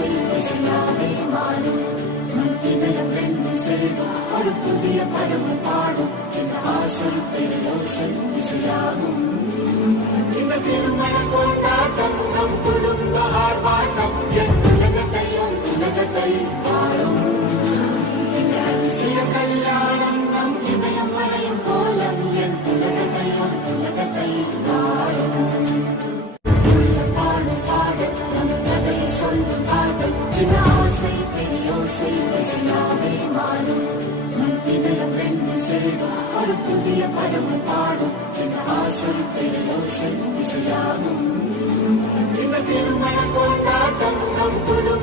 ஓசை இசையாவே மாறும். இதயம் ரெண்டு சேரும் ஒரு புதிய பருவ பாடும். இந்த ஆசை பேரோசை இசையாகும். இந்த திருமண கொண்டாட்டம் நம் குடும்ப ஆர்ப்பாட்டம். என் உலகத்தையும் வாழும். இந்த அதிசய கல்யாணம் நம் இதயம் வரையும் கோலம். என் உலகத்தையும் வாழும். பாடும் பாடல் நம் கதையை சொல்லும் காதல். சின்ன ஆசை பெரியோசை இசையாவே மாறும். இதயம் ரெண்டு சேரும் ஒரு புதிய பருவ பாடும். இந்த ஆசை பெரியோசை இசையாகும். இந்த திருமண கொண்டாட்டம் நம் குடும்ப